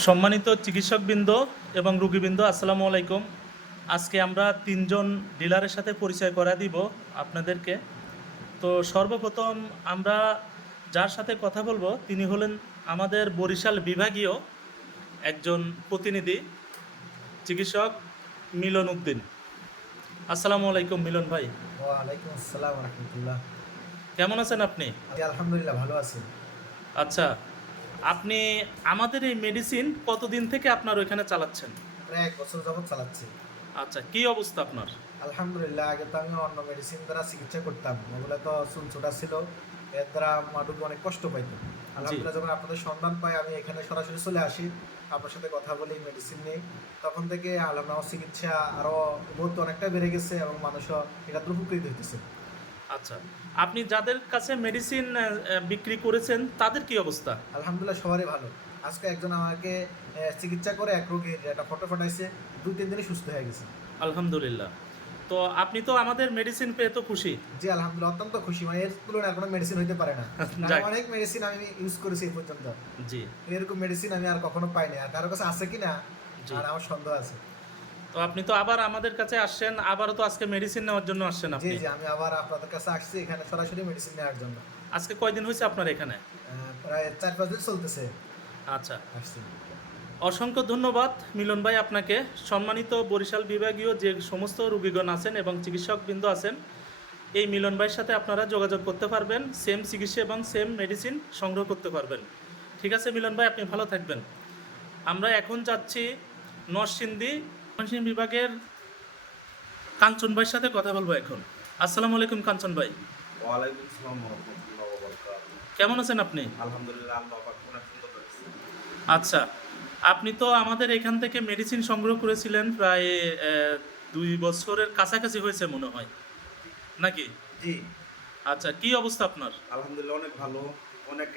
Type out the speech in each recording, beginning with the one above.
সম্মানিত চিকিৎসকবৃন্দ এবং রোগীবৃন্দ, আসসালামু আলাইকুম। আজকে আমরা তিনজন ডিলারের সাথে পরিচয় করা দিব আপনাদেরকে। তো সর্বপ্রথম আমরা যার সাথে কথা বলবো তিনি হলেন আমাদের বরিশাল বিভাগীয় একজন প্রতিনিধি চিকিৎসক মিলন উদ্দিন। আসসালামু আলাইকুম মিলন ভাই। ওয়ালাইকুম আসসালাম রহমতুল্লাহ। কেমন আছেন আপনি? আলহামদুলিল্লাহ ভালো আছি। আচ্ছা, আপনি আমাদের এই মেডিসিন কতদিন থেকে আপনার ওইখানে চালাচ্ছেন? প্রায় 1 বছর যাবত চালাচ্ছি। আচ্ছা, কি অবস্থা আপনার? আলহামদুলিল্লাহ, আগে তো আমি অন্য মেডিসিন দ্বারা চিকিৎসা করতাম, ওগুলো তো চুলচোটা ছিল, এর দ্বারা মাটুকে অনেক কষ্ট পাইতো। আলহামদুলিল্লাহ, যখন আপনাদের সন্ধান পাই আমি এখানে সরাসরি চলে আসি, আপনার সাথে কথা বলি, মেডিসিন নিই, তখন থেকে আলহামদুলিল্লাহ চিকিৎসা আরও বহুত অনেকটা বেড়ে গেছে এবং মানুষও এটা উপকৃত হইতেছে। আচ্ছা, আপনি যাদের কাছে মেডিসিন বিক্রি করেছেন তাদের কি অবস্থা? আলহামদুলিল্লাহ সবারই ভালো। আজকে একজন আমাকে চিকিৎসা করে এক রোগীর একটা ফটো পাঠাইছে, 2-3 দিনে সুস্থ হয়ে গেছে। আলহামদুলিল্লাহ। তো আপনি তো আমাদের মেডিসিন পেয়ে তো খুশি? জি আলহামদুলিল্লাহ, অত্যন্ত খুশি। মানে এর তুলনায় কোনো মেডিসিন হইতে পারে না। যাক। অনেক মেডিসিন আমি ইউজ করেছি এই পর্যন্ত, জি এরকম মেডিসিন আমি আর কখনো পাইনি। আর কারোর কাছে আছে কিনা জি। আর আমার সন্দেহ আছে। তো আপনি তো আবার আমাদের কাছে আসছেন, আবারও তো আজকে মেডিসিন নেওয়ার জন্য আসছেন জি আপনি? জি, আমি আবার আপনাদের কাছে আসছি এখানে সরাসরি মেডিসিন নেওয়ার জন্য। আজকে কয়দিন হয়েছে আপনার এখানে? প্রায় 4-5 দিন চলতেছে আচ্ছা, আসছি। অসংখ্য ধন্যবাদ মিলন ভাই আপনাকে। সম্মানিত বরিশাল বিভাগীয় যে সমস্ত রোগীগণ আছেন এবং চিকিৎসকবৃন্দ আছেন, এই মিলন ভাইয়ের সাথে আপনারা যোগাযোগ করতে পারবেন, সেম চিকিৎসা এবং সেম মেডিসিন সংগ্রহ করতে পারবেন। ঠিক আছে মিলন ভাই, আপনি ভালো থাকবেন। আমরা এখন যাচ্ছি নরসিংদী বিভাগের কাঞ্চন ভাইয়ের সাথে কথা বলবো এখন। আসসালামু আলাইকুম কাঞ্চন ভাই। ওয়ালাইকুম আসসালাম ওয়া রাহমাতুল্লাহি ওয়া বারাকাতুহু। কেমন আছেন আপনি? আলহামদুলিল্লাহ, আল্লাহ পাক অনেক সুন্দর করেছে। আচ্ছা, আপনি তো আমাদের এখান থেকে মেডিসিন সংগ্রহ করেছিলেন প্রায় 2 বছরের কাছাকাছি হয়েছে মনে হয়, নাকি? জি, আচ্ছা, কি অবস্থা আপনার? আলহামদুলিল্লাহ অনেক ভালো, অনেক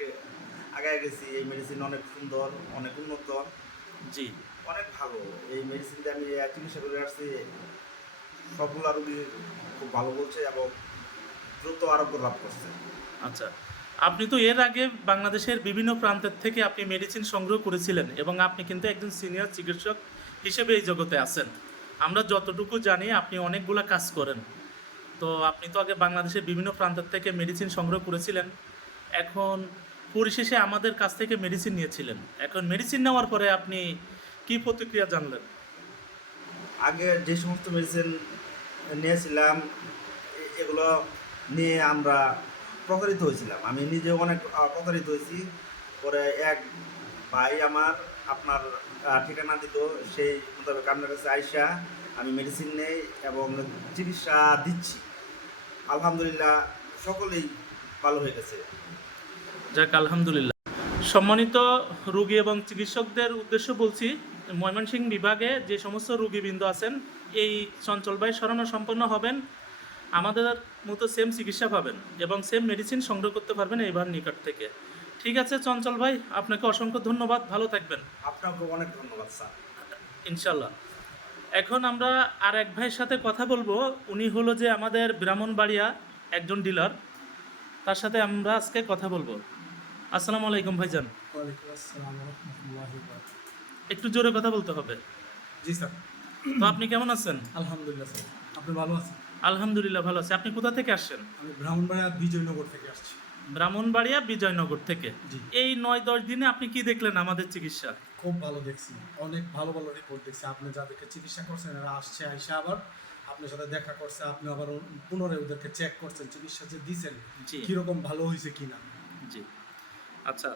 আগায় গেছি। এই মেডিসিন অনেক সুন্দর, অনেক উন্নত, জি অনেক ভালো। এই মেডিসিন দিয়ে আমি চিকিৎসা করে আসছি, সবগুলা রোগী খুব ভালো বলছে এবং দ্রুত আরোগ্য লাভ করছে। আচ্ছা, আপনি তো এর আগে বাংলাদেশের বিভিন্ন প্রান্তের থেকে আপনি মেডিসিন সংগ্রহ করেছিলেন এবং আপনি কিন্তু একজন সিনিয়র চিকিৎসক হিসেবে এই জগতে আছেন। আমরা যতটুকু জানি আপনি অনেকগুলো কাজ করেন। তো আপনি তো আগে বাংলাদেশের বিভিন্ন প্রান্তের থেকে মেডিসিন সংগ্রহ করেছিলেন, এখন পরিশেষে আমাদের কাছ থেকে মেডিসিন নিয়েছিলেন। এখন মেডিসিন নেওয়ার পরে আপনি কি প্রতিক্রিয়া জানলেন? আগে যে সমস্ত মেডিসিন নিয়েছিলাম, এগুলো নিয়ে আমরা প্রতারিত হয়েছিলাম। আমি নিজে অনেক প্রতারিত হয়েছি। পরে এক ভাই আমার আপনার ঠিকানা দিত, সেই মোতাবেক আপনার কাছে আইসা আমি মেডিসিন নেই এবং চিকিৎসা দিচ্ছি। আলহামদুলিল্লাহ সকলেই ভালো হয়ে গেছে। যাক আলহামদুলিল্লাহ। সম্মানিত রোগী এবং চিকিৎসকদের উদ্দেশ্য বলছি, ময়মনসিংহ বিভাগে যে সমস্ত রোগীবৃন্দ আছেন, এই চঞ্চল ভাই শরণাপন্ন হবেন, আমাদের মতো সেম চিকিৎসা পাবেন এবং সেম মেডিসিন সংগ্রহ করতে পারবেন এইবার নিকট থেকে। ঠিক আছে চঞ্চল ভাই, আপনাকে অসংখ্য ধন্যবাদ, ভালো থাকবেন। আপনাকে অনেক ধন্যবাদ স্যার। ইনশাল্লাহ। এখন আমরা আর এক ভাইয়ের সাথে কথা বলবো, উনি হলো যে আমাদের ব্রাহ্মণবাড়িয়া একজন ডিলার, তার সাথে আমরা আজকে কথা বলবো। আসসালামু আলাইকুম ভাইজান। ওয়ালাইকুম আসসালাম রহমতুল্লাহি ওয়া বারাকাতুহু। একটু জোরে কথা বলতে হবে। জি স্যার। তো আপনি কেমন আছেন? আলহামদুলিল্লাহ স্যার, আপনি ভালো আছেন? আলহামদুলিল্লাহ ভালো আছি। আপনি কোথা থেকে আসছেন? আমি ব্রাহ্মণবাড়িয়া বিজয়নগর থেকে আসছি। ব্রাহ্মণবাড়িয়া বিজয়নগর থেকে। জি। এই 9-10 দিনে আপনি কি দেখলেন আমাদের চিকিৎসা? খুব ভালো দেখছি, অনেক ভালো ভালো রিপোর্ট দেখছি। আপনি যাদেরকে চিকিৎসা করছেন এরা আসছে, আইসা আবার আপনার সাথে দেখা করছে, আপনি আবার পুনরায় ওদেরকে চেক করছেন চিকিৎসা যে দিচ্ছেন জি কীরকম ভালো হয়েছে কিনা। জি। আচ্ছা,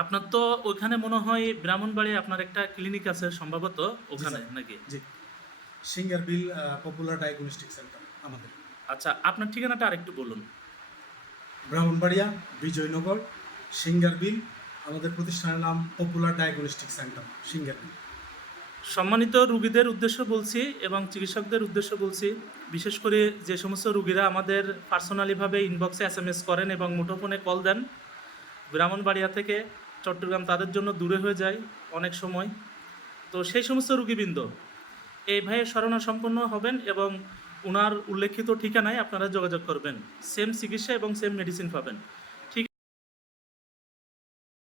আপনার তো ওইখানে মনে হয় ব্রাহ্মণবাড়িয়া আপনার একটা ক্লিনিক আছে সম্ভবত ওখানে, স্যার। নাকি? জি, সিঙ্গার বিল পপুলার ডায়াগনস্টিক সেন্টার আমাদের। আচ্ছা, আপনার ঠিকানাটা আরেকটু বলুন। ব্রাহ্মণবাড়িয়া বিজয়নগর সিঙ্গার বিল, আমাদের প্রতিষ্ঠানের নাম পপুলার ডায়াগনস্টিক সেন্টার সিঙ্গার বিল। সম্মানিত রুগীদের উদ্দেশ্য বলছি এবং চিকিৎসকদের উদ্দেশ্য বলছি, বিশেষ করে যে সমস্ত রুগীরা আমাদের পার্সোনালিভাবে ইনবক্সে SMS করেন এবং মুঠোফোনে কল দেন, ব্রাহ্মণবাড়িয়া থেকে চট্টগ্রাম তাদের জন্য দূরে হয়ে যায় অনেক সময়। তো সেই সমস্ত রুগীবৃন্দ এই ভাইয়ের শরণাপন্ন হবেন এবং ওনার উল্লেখিত ঠিকানায় আপনারা যোগাযোগ করবেন, সেম চিকিৎসা এবং সেম মেডিসিন পাবেন।